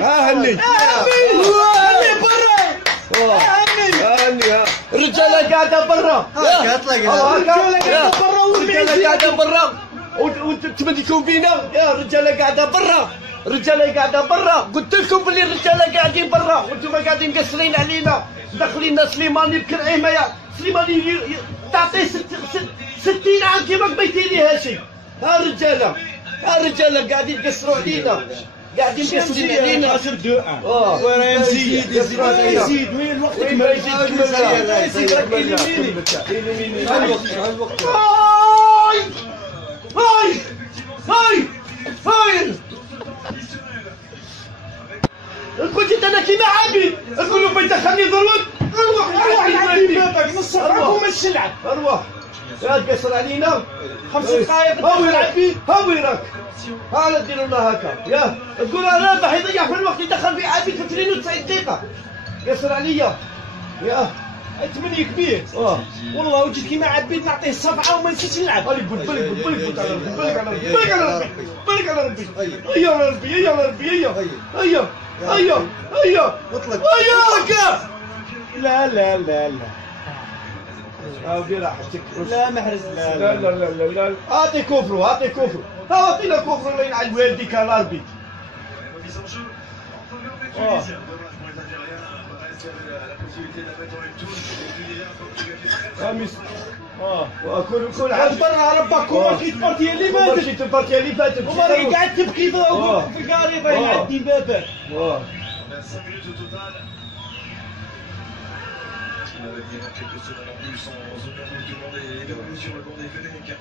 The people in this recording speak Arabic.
هني هني برا هني الرجاله قاعده برا الرجاله قاعده برا وتمديكم بينا يا الرجاله قاعده برا الرجاله قاعده برا قلت لكم بلي الرجاله قاعدين برا وانتم قاعدين مقصرين علينا داخلين سليماني بكرعيمه يا سليماني تعطيه 60 عام كيما بغيتي لي هاشي ها الرجاله قاعدين يقصروا علينا قاعدين يقصروا علينا 10-2 وراه يزيد يزيد وين الوقت ما يزيد الوقت هاي قلت انت انا كيما عابد تقول له بيدخلني ضروري اروح يعدي بابك نص ساعه وما الشلعب اروح يا تقصر علينا 5 دقائق ها وينك ها ديروا لنا هكا يا تقول انا راح يضيع في الوقت يدخل في عابد 92 دقيقه قصر عليا يا 8 كبير والله وجيت كيما عبيت نعطيه الصفعه وما نسيتش نلعب بالك على ربي هيا على ربي هيا اطلق لا دير راحتك لا محرز لا اعطي كفرو اعطينا كفرو الله يلعن والديك على ربي كل حد برا ربك هو كي البارتيه اللي فاتت هما راهي قاعد تبكي في الكاري باين عندي بابك Il avait bien quelques secondes en plus sans aucun doute demander également sur le banc des Fennecs.